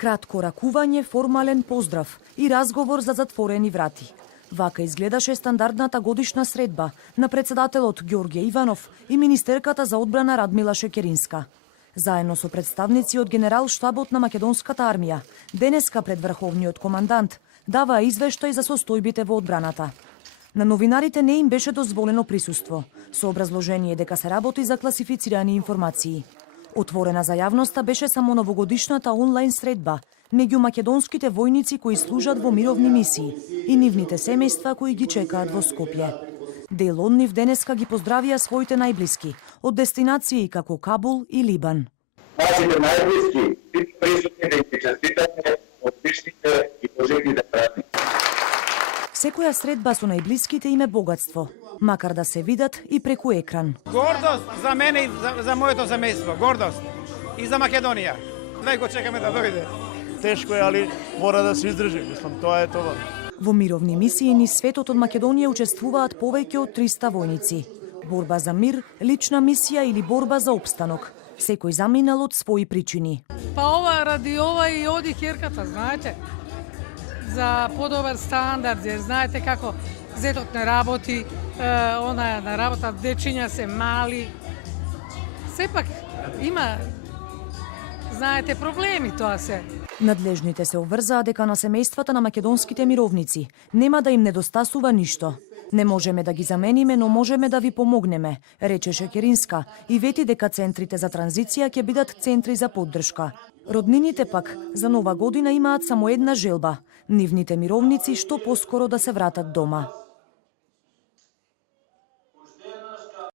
Кратко ракување, формален поздрав и разговор за затворени врати. Вака изгледаше стандардната годишна средба на председателот Ѓорѓе Иванов и министерката за одбрана Радмила Шекеринска. Заедно со представници од Генерал-штабот на Македонската армија, денеска пред врховниот командант, даваа извештај за состојбите во одбраната. На новинарите не им беше дозволено присуство, со образложение дека се работи за класифицирани информации. Отворена за јавноста беше само новогодишната онлайн средба меѓу македонските војници кои служат во мировни мисии и нивните семејства кои ги чекаат во Скопје. Дел од нив денеска ги поздравија своите најблиски од дестинации како Кабул и Либан. Нашите најблиски бити присутни да ги честитаме одличните и пожелните пратни. Секоја средба со најблиските им е богатство, макар да се видат и преку екран. Гордост за мене и за моето семејство, гордост и за Македонија. Веќе го чекаме да дојде. Тешко е, али мора да се издржи, мислам, тоа е тоа. Во мировни мисии низ светот од Македонија учествуваат повеќе од 300 војници. Борба за мир, лична мисија или борба за опстанок. Секој заминал од своји причини. Па ова ради ова и оди керката, знаете, за подобар стандард, jer знаете како зетот не работи, она на работа, дечиња се мали. Сепак има, знаете, проблеми тоа се. Надлежните се обврзаа дека на семејствата на македонските мировници нема да им недостасува ништо. Не можеме да ги замениме, но можеме да ви помогнеме, рече Шекеринска и вети дека центрите за транзиција ќе бидат центри за поддршка. Роднините пак за нова година имаат само една желба – нивните мировници што поскоро да се вратат дома.